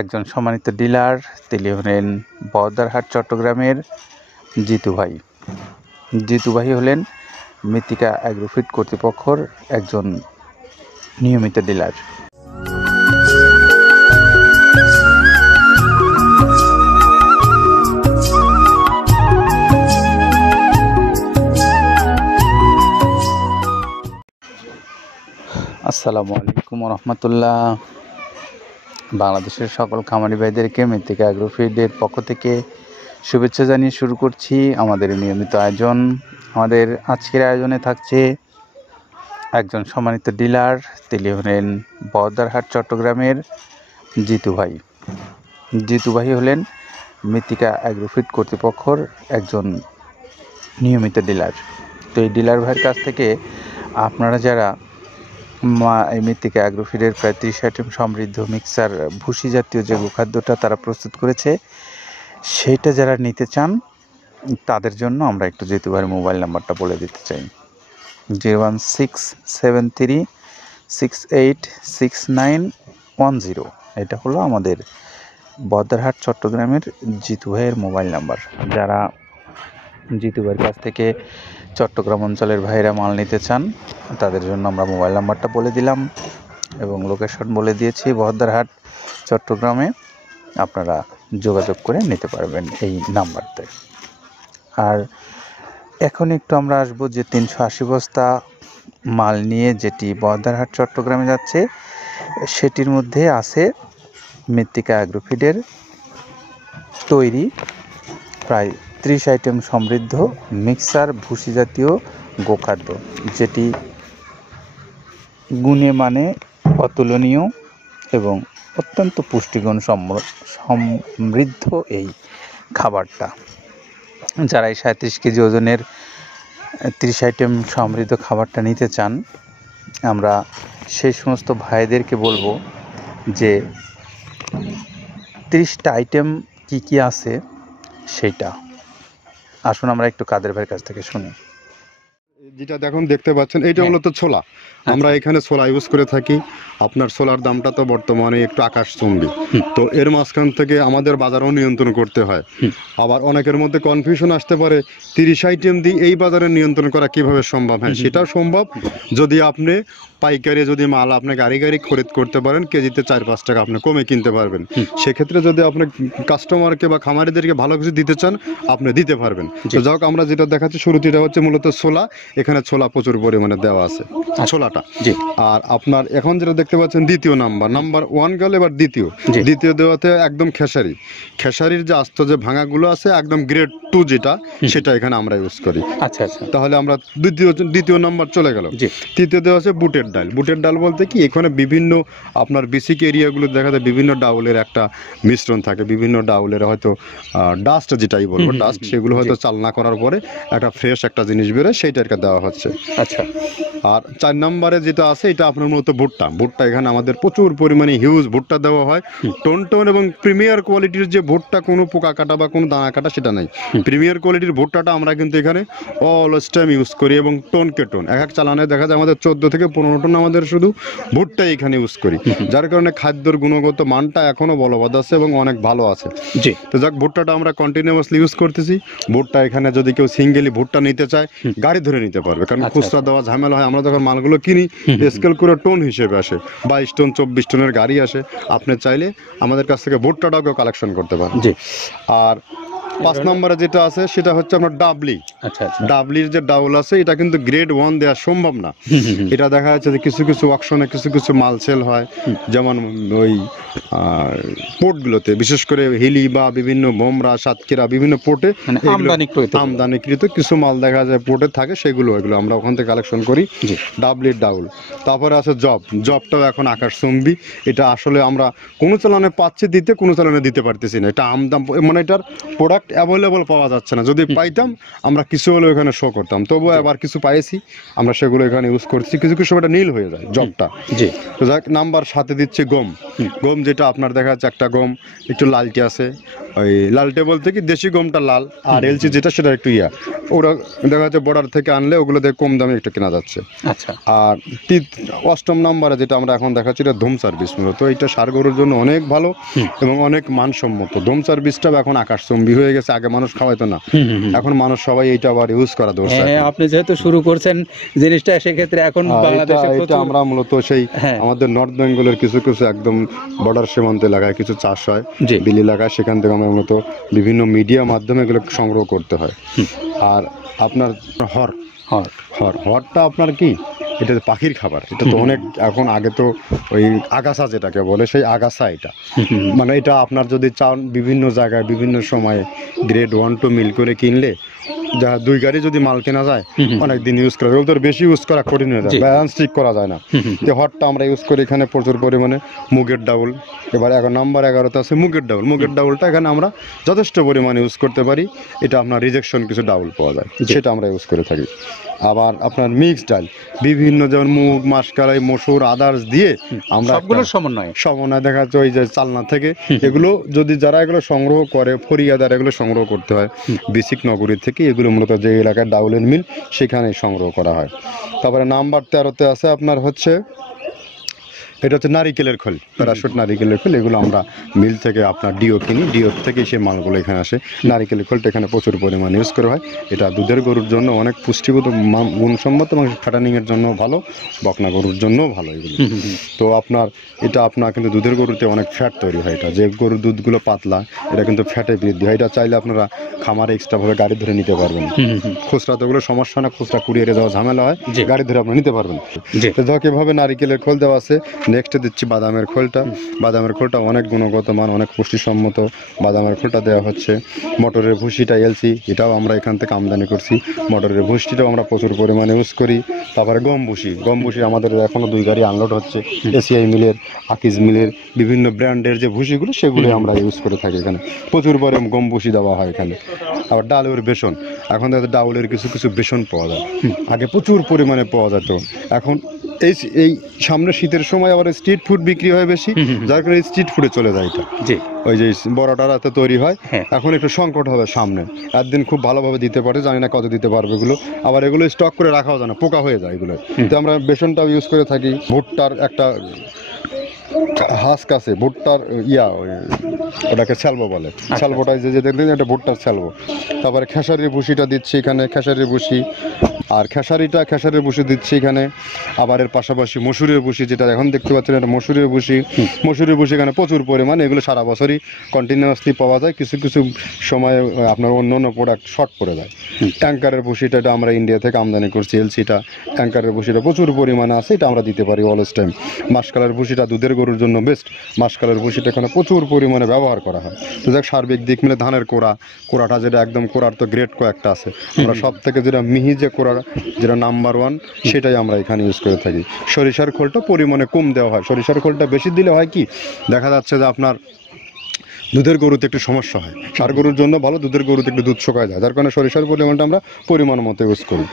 একজন সম্মানিত ডিলার, তিনি হলেন বহদ্দারহাট চট্টগ্রামের জিতু ভাই। জিতু ভাই হলেন মৃত্তিকা অ্যাগ্রোফিট কর্তৃপক্ষর একজন নিয়মিত ডিলার। আসসালামু আলাইকুম রহমতুল্লাহ। বাংলাদেশের সকল খামারি ভাইদেরকে মৃত্তিকা অ্যাগ্রোফিটের পক্ষ থেকে শুভেচ্ছা জানিয়ে শুরু করছি আমাদের নিয়মিত আয়োজন। আমাদের আজকের আয়োজনে থাকছে একজন সম্মানিত ডিলার, তিনি হলেন বহদ্দারহাট চট্টগ্রামের জিতু ভাই। জিতু ভাই হলেন মৃত্তিকা অ্যাগ্রোফিট কর্তৃপক্ষর একজন নিয়মিত ডিলার। তো এই ডিলার ভাইয়ের কাছ থেকে আপনারা যারা এই মৃত্তিকা অ্যাগ্রোফিটের প্রায় 30 আইটেম সমৃদ্ধ মিক্সার ভুসি জাতীয় যে গোখাদ্যটা তারা প্রস্তুত করেছে, সেইটা যারা নিতে চান তাদের জন্য আমরা একটু জিতু ভাইয়ের মোবাইল নাম্বারটা বলে দিতে চাই। 01673686910। এটা হলো আমাদের বহদ্দারহাট চট্টগ্রামের জিতু ভাইয়ের মোবাইল নাম্বার। যারা জিতু ভাইয়ের কাছ থেকে চট্টগ্রাম অঞ্চলের ভাইরা মাল নিতে চান তাদের জন্য আমরা মোবাইল নাম্বারটা বলে দিলাম এবং লোকেশন বলে দিয়েছি বহদ্দারহাট চট্টগ্রামে। আপনারা যোগাযোগ করে নিতে পারবেন এই নাম্বারতে। আর এখন একটু আমরা আসবো যে 380 বস্তা মাল নিয়ে যেটি বহদ্দারহাট চট্টগ্রামে যাচ্ছে, সেটির মধ্যে আছে মৃত্তিকা অ্যাগ্রোফিটের তৈরি প্রায় 30 আইটেম সমৃদ্ধ মিক্সার ভুসি জাতীয় গোখাদ্য, যেটি গুণে মানে অতুলনীয় এবং অত্যন্ত পুষ্টিগুণ সমৃদ্ধ এই খাবারটা। যারা এই 37 কেজি ওজনের 30 আইটেম সমৃদ্ধ খাবারটা নিতে চান, আমরা সেই সমস্ত ভাইদেরকে বলবো যে 30টা আইটেম কি আছে সেইটা আসুন আমরা একটু কাদের ভাইয়ের কাছ থেকে শুনি। যেটা দেখুন দেখতে পাচ্ছেন, এইটা হলো তো ছোলা। আমরা এখানে ছোলা ইউজ করে থাকি। আপনার ছোলার দামটা তো বর্তমানে একটু আকাশচুম্বী। তো এর মাঝখান থেকে আমাদের বাজারও নিয়ন্ত্রণ করতে হয়। আবার অনেকের মধ্যে কনফিউশন আসতে পারে 30 আইটেম দিয়ে এই বাজারে নিয়ন্ত্রণ করা কিভাবে সম্ভব। হ্যাঁ, সেটাও সম্ভব যদি আপনি পাইকারি যদি মাল আপনি গাড়ি খরিদ করতে পারেন, কেজিতে 4-5 টাকা আপনি কমে কিনতে পারবেন। সেক্ষেত্রে যদি আপনি কাস্টমারকে বা খামারিদেরকে ভালো কিছু দিতে চান, আপনি দিতে পারবেন। তো যাই হোক, আমরা যেটা দেখাচ্ছি শুরুতে, এটা হচ্ছে মূলত ছোলা। এখানে ছোলা প্রচুর পরিমাণে দেওয়া আছে, ছোলাটা। আর আপনার এখন যেটা দেখতে পাচ্ছেন দ্বিতীয় নাম্বার 1 গেল, এবার দ্বিতীয় দেওয়াতে একদম খেসারির যে আস্ত যে ভাঙাগুলো আছে একদম গ্রেড 2 যেটা, সেটা এখানে আমরা ইউজ করি। আচ্ছা, তাহলে আমরা দ্বিতীয় নাম্বার চলে গেল। তৃতীয় দেওয়া আছে বুটের ডাল বলতে কি, এখানে বিভিন্ন আপনার বেসিক এরিয়াগুলো দেখা যায় বিভিন্ন ডাউলের একটা মিশ্রণ থাকে, বিভিন্ন ডাউলের হয়তো ডাস্ট যেটাই বলবো ডাস্ট, সেগুলো হয়তো চালনা করার পরে একটা ফ্রেশ একটা জিনিস বেরোয়, সেইটাকে দেওয়া হচ্ছে। আচ্ছা, আর 4 নম্বরে যেটা আছে এটা আপনার মূলত ভুট্টা। এখানে আমাদের প্রচুর পরিমাণে হিউজ ভুট্টা দেওয়া হয়। টোন এবং প্রিমিয়ার কোয়ালিটির যে ভুট্টা, কোনো পোকা কাটা বা কোনো দানা কাটা সেটা নাই। প্রিমিয়ার কোয়ালিটির ভুট্টাটা আমরা কিন্তু এখানে অলওয়েজ টাইম ইউজ করি এবং টোনকে টোন এক চালানে দেখা যায় আমাদের 14 থেকে 15 টন আমাদের শুধু ভুট্টা এখানে ইউজ করি, যার কারণে খাদ্যর গুণগত মানটা এখনো বলবৎ আছে এবং অনেক ভালো আছে। তো যাক, ভুট্টাটা আমরা কন্টিনিউয়াসলি ইউজ করতেছি। ভুট্টা এখানে যদি কেউ সিঙ্গেলি ভুট্টা নিতে চায়, গাড়ি ধরে নিতে পারবে, কারণ খুচরা দেওয়া ঝামেলা হয়। আমরা যখন মালগুলো কিনি স্কেল করে টোন হিসেবে আসে, 22 টন 24 টনের গাড়ি আসে। আপনি চাইলে আমাদের কাছ থেকে ভুট্টাটাও কালেকশন করতে পারেন। আর 5 নম্বরে যেটা আছে সেটা হচ্ছে আপনার ডাবলির যে ডাউল আছে, এটা কিন্তু গ্রেড 1 দেওয়া সম্ভব না। এটা দেখা যাচ্ছে যে কিছু অকশনে কিছু মাল সেল হয়, যেমন ওই পোর্টগুলোতে, বিশেষ করে হিলি বা বিভিন্ন বোমরা, সাতক্ষীরা, বিভিন্ন পোর্টে আমদানিকৃত কিছু মাল দেখা যায় পোর্টে থাকে, এগুলো আমরা ওখান থেকে কালেকশন করি। ডাবলির ডাউল। তারপরে আছে জবটাও এখন আকাশচুম্বী। এটা আসলে আমরা কোনো চালানে পাচ্ছি দিতে, কোনো চালানে দিতে পারতেছি না। এটা আমদাম, মানে এটার প্রোডাক্ট অ্যাভেলেবল পাওয়া যাচ্ছে না, যদি পাইতাম আমরা কিছু হলেও এখানে শো করতাম, তবুও আবার কিছু পাইছি আমরা, সেগুলো এখানে ইউজ করছি। কিছু কিছু সময় নীল হয়ে যায় জবটা। জি। তো যাক, নাম্বার সাথে দিচ্ছে গম। গম যেটা আপনার দেখা যাচ্ছে একটা গম একটু লালটে আছে, ওই লালটে বলতে কি দেশি গমটা লাল, আর এলচি যেটা সেটা একটু ইয়া, ওরা দেখা যাচ্ছে বর্ডার থেকে আনলে ওগুলো দেখে কম দামে একটু কেনা যাচ্ছে। আচ্ছা। আর অষ্টম নাম্বারে যেটা আমরা এখন দেখাচ্ছি এটা ধুম সার্ভিস, মূলত এটা ষাঁড় গরুর জন্য অনেক ভালো এবং অনেক মানসম্মত। ধুম সার্ভিসটাও এখন আকাশচুম্বী হয়ে গেছে, আগে মানুষ খাওয়াইতো না, এখন মানুষ সবাই এইটা আবার ইউজ করা ধরছে। হ্যাঁ, আপনি যেহেতু শুরু করছেন জিনিসটা, সেক্ষেত্রে এখন বাংলাদেশে এটা আমরা মূলত সেই আমাদের নর্থ বেঙ্গলের কিছু কিছু একদম বর্ডার সীমান্ত এলাকায় কিছু চাষ হয়, বিল এলাকায়, সেখান থেকে আমরা মূলত বিভিন্ন মিডিয়া মাধ্যমে এগুলো সংগ্রহ করতে হয়। আর আপনার হরটা আপনার কি, এটা পাখির খাবার, এটা তো অনেক এখন, আগে তো ওই আগাছা যেটাকে বলে সেই আগাছা, এটা মানে এটা আপনার যদি চান বিভিন্ন জায়গায় বিভিন্ন সময়ে গ্রেড 1 2 মিল করে কিনলে যা 2 গাড়ি যদি মাল কেনা যায় অনেক দিন ইউজ করা যায়, ওদের বেশি ইউজ করা কঠিন হয়ে যায়, ব্যালেন্স ঠিক করা যায় না। তো হটটা আমরা ইউজ করি এখানে প্রচুর পরিমাণে। মুগের ডাউল, এবার নাম্বার 11তে আছে মুগের ডাউল। মুগের ডাউলটা এখানে আমরা যথেষ্ট পরিমাণে ইউজ করতে পারি, এটা আপনার রিজেকশন কিছু ডাউল পাওয়া যায়, সেটা আমরা ইউজ করে থাকি। আবার আপনার মিক্সড ডাল বিভিন্ন, যেমন মুগ, মাসকলাই, মসুর, আদার্স দিয়ে আমরা সবগুলোর সমন্বয় দেখা যাচ্ছে ওই যে চালনা থেকে, এগুলো যদি যারা এগুলো সংগ্রহ করে, ফরিয়াদার এগুলো সংগ্রহ করতে হয় বেসিক নগরী থেকে, এগুলো মূলত যে এলাকায় ডাউলের মিল সেখানেই সংগ্রহ করা হয়। তারপরে নাম্বার 13তে আছে আপনার হচ্ছে, এটা হচ্ছে নারিকেলের খোল, প্যারাশুট নারিকেলের খোল, এগুলো আমরা মিল থেকে আপনার ডিও কিনি, ডিও থেকে সেই মালগুলো এখানে আসে। নারিকেলের খোলটা এখানে প্রচুর পরিমাণে ইউজ করা হয়, এটা দুধের গরুর জন্য অনেক পুষ্টিগত গুণসম্মত এবং ফ্যাটানিংয়ের জন্য ভালো, বকনা গরুর জন্যও ভালো এগুলো। তো আপনার এটা আপনার কিন্তু দুধের গরুতে অনেক ফ্যাট তৈরি হয়, এটা যে গরুর দুধগুলো পাতলা এটা কিন্তু ফ্যাটে বৃদ্ধি হয়, এটা চাইলে আপনারা খামারে এক্সট্রাভাবে গাড়ি ধরে নিতে পারবেন, খুচরা তো ওগুলো সমস্যা না, খুচরা কুরিয়ারে যাওয়া ঝামেলা হয়, গাড়ি ধরে আপনি নিতে পারবেন। তো ধক এভাবে নারিকেলের খোল দেওয়া আছে। নেক্সট দিচ্ছি বাদামের খোলটা। বাদামের খোলটা অনেক গুণগত মান, অনেক পুষ্টিসম্মত বাদামের খোলটা দেওয়া হচ্ছে। মটরের ভুসিটা এলসি, এটাও আমরা এখান থেকে আমদানি করছি, মটরের ভুসিটাও আমরা প্রচুর পরিমাণে ইউজ করি। তারপরে গম ভুসি আমাদের এখনও 2 গাড়ি আনলোড হচ্ছে, এসিআই মিলের, আকিজ মিলের, বিভিন্ন ব্র্যান্ডের যে ভুসিগুলো সেগুলো আমরা ইউজ করে থাকি, এখানে প্রচুর পরিমাণে গম ভুসি দেওয়া হয় এখানে। আবার ডালের বেসন, এখন ডাউলের কিছু কিছু বেসন পাওয়া যায়, আগে প্রচুর পরিমাণে পাওয়া যেত, এখন এই সামনে শীতের সময় আবার স্ট্রিট ফুড বিক্রি হয় বেশি, যার কারণে স্ট্রিট ফুডে চলে যায় এটা। ওই যে বড়টা রাতে তৈরি হয়, এখন একটু সংকট হবে সামনে, একদিন খুব ভালোভাবে দিতে পারে, জানি না কত দিতে পারবে এগুলো, আবার এগুলো স্টক করে রাখাও যায় না, পোকা হয়ে যায় এগুলো। তো আমরা বেসনটাও ইউজ করে থাকি। ভুট্টার একটা হাস্ক আছে, ভুট্টার ওটাকে স্যালবো বলে, স্যালবোটা যে দেখলেন এটা ভুট্টার স্যালবো। তারপরে খেসারির ভুসিটা দিচ্ছি এখানে, খেসারির ভুসি, আর খেসারির ভুসি দিচ্ছি এখানে। আবার এর পাশাপাশি মসুরের ভুসি, যেটা এখন দেখতে পাচ্ছেন এটা মসুরের ভুসি এখানে প্রচুর পরিমাণে, এগুলো সারা বছরই কন্টিনিউয়াসলি পাওয়া যায়, কিছু কিছু সময় আপনার অন্য প্রোডাক্ট শর্ট পড়ে যায়। ট্যাঙ্কারের ভুসিটা এটা আমরা ইন্ডিয়া থেকে আমদানি করছি, এলসিটা ট্যাঙ্কারের ভুসিটা প্রচুর পরিমাণে আছে, এটা আমরা দিতে পারি অলওয়েজ টাইম। মাসকালের ভুসিটা দুধের গরুর জন্য বেস্ট, মাসকালের ভুসিটা এখানে প্রচুর পরিমাণে ব্যবহার করা হয়। তো যাক, সার্বিক দিক মিলে ধানের কোড়াটা যেটা একদম, কোড়ার তো গ্রেড কয়েকটা আছে, আমরা সব থেকে যেটা মিহি যে কোড়া, যেটা নাম্বার 1, সেটাই আমরা এখানে ইউজ করে থাকি। সরিষার খোলটা পরিমাণে কম দেওয়া হয়, সরিষার খোলটা বেশি দিলে হয় কি, দেখা যাচ্ছে যে আপনার দুধের গরুতে একটু সমস্যা হয়, ষাঁড় গরুর জন্য ভালো, দুধের গরুতে একটু দুধ শুকায় যায়, যার কারণে সরিষার পরিমাণটা আমরা পরিমাণ মতো ইউজ করি।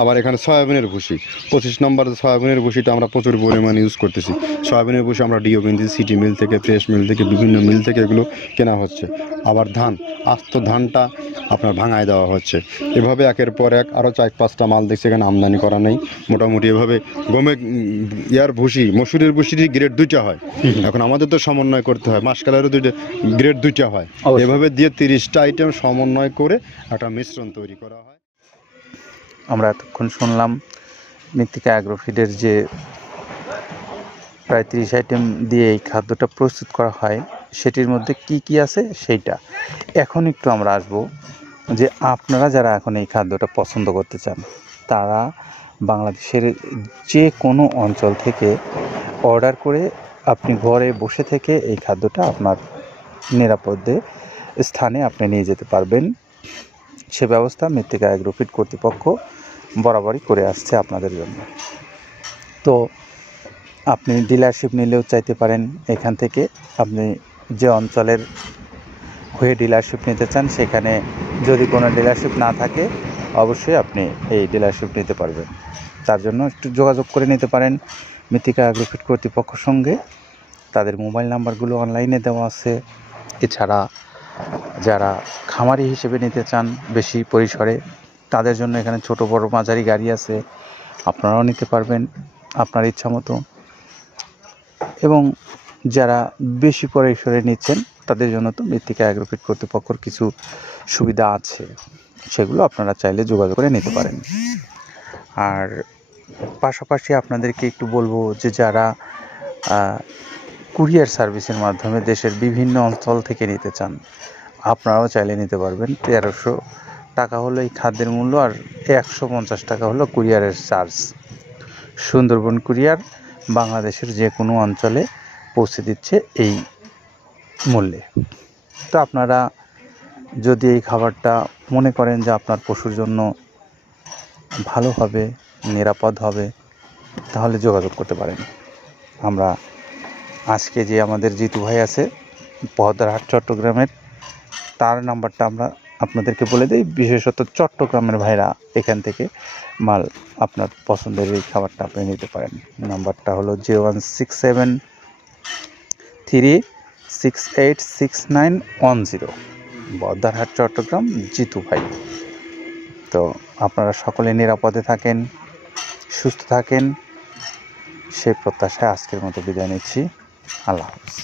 আবার এখানে সয়াবিনের ভুসি 25 নম্বর সয়াবিনের ভুসিটা আমরা প্রচুর পরিমাণে ইউজ করতেছি। সয়াবিনের ভুসি আমরা ডিও কিনতেছি সিটি মিল থেকে, ফ্রেশ মিল থেকে, বিভিন্ন মিল থেকে এগুলো কেনা হচ্ছে। আবার আস্ত ধানটা আপনার ভাঙায় দেওয়া হচ্ছে। এভাবে একের পর এক আরও 4-5টা মাল দেখছি এখানে আমদানি করা নেই। মোটামুটি এভাবে মসুরের ভুসির গ্রেড 2টা হয়, এখন আমাদের তো সমন্বয় করতে হয়, মাসকালেরও গ্রেড 2টা হয়, এভাবে দিয়ে 30টা আইটেম সমন্বয় করে একটা মিশ্রণ তৈরি করা হয়। আমরা এতক্ষণ শুনলাম মৃত্তিকা অ্যাগ্রোফিডের যে প্রায় 30 আইটেম দিয়ে এই খাদ্যটা প্রস্তুত করা হয়, সেটির মধ্যে কি কি আছে সেইটা। এখন একটু আমরা আসব যে আপনারা যারা এখন এই খাদ্যটা পছন্দ করতে চান, তারা বাংলাদেশের যে কোনো অঞ্চল থেকে অর্ডার করে আপনি ঘরে বসে থেকে এই খাদ্যটা আপনার নিরাপদে স্থানে আপনি নিয়ে যেতে পারবেন। সে ব্যবস্থা মৃত্তিকা অ্যাগ্রোফিড কর্তৃপক্ষ বরাবরই করে আসছে আপনাদের জন্য। তো আপনি ডিলারশিপ নিলেও চাইতে পারেন এখান থেকে, আপনি যে অঞ্চলের হয়ে ডিলারশিপ নিতে চান, সেখানে যদি কোনো ডিলারশিপ না থাকে অবশ্যই আপনি এই ডিলারশিপ নিতে পারবেন। তার জন্য একটু যোগাযোগ করে নিতে পারেন মৃত্তিকা অ্যাগ্রোফিট কর্তৃপক্ষের সঙ্গে। তাদের মোবাইল নাম্বারগুলো অনলাইনে দেওয়া আছে। এছাড়া যারা খামারি হিসেবে নিতে চান বেশি পরিসরে, তাদের জন্য এখানে ছোট বড় মাঝারি গাড়ি আছে, আপনারাও নিতে পারবেন আপনার ইচ্ছা মতো। এবং যারা বেশি পরিসরে নিচ্ছেন তাদের জন্য তো মৃত্তিকা অ্যাগ্রোফিট কর্তৃপক্ষের কিছু সুবিধা আছে, সেগুলো আপনারা চাইলে যোগাযোগ করে নিতে পারেন। আর পাশাপাশি আপনাদেরকে একটু বলবো যে যারা কুরিয়ার সার্ভিসের মাধ্যমে দেশের বিভিন্ন অঞ্চল থেকে নিতে চান, আপনারাও চাইলে নিতে পারবেন। 1300 টাকা হলো এই খাদ্যের মূল্য, আর 150 টাকা হলো কুরিয়ারের চার্জ। সুন্দরবন কুরিয়ার বাংলাদেশের যে কোনো অঞ্চলে পৌঁছে দিচ্ছে এই মূল্যে। তো আপনারা যদি এই খাবারটা মনে করেন যে আপনার পশুর জন্য ভালো হবে, নিরাপদ হবে, তাহলে যোগাযোগ করতে পারেন। আমরা আজকে যে আমাদের জিতু ভাই আছে বহদ্দারহাট চট্টগ্রামের, তার নাম্বারটা আমরা আপনাদেরকে বলে দিই। বিশেষত চট্টগ্রামের ভাইরা এখান থেকে মাল আপনার পছন্দের এই খাবারটা আপনি নিতে পারেন। নাম্বারটা হলো 01673686910, বহদ্দারহাট চট্টগ্রাম, জিতু ভাই। তো আপনারা সকলে নিরাপদে থাকেন, সুস্থ থাকেন, সেই প্রত্যাশায় আজকের মতো বিদায় নিচ্ছি। আল্লাহ হাফেজ।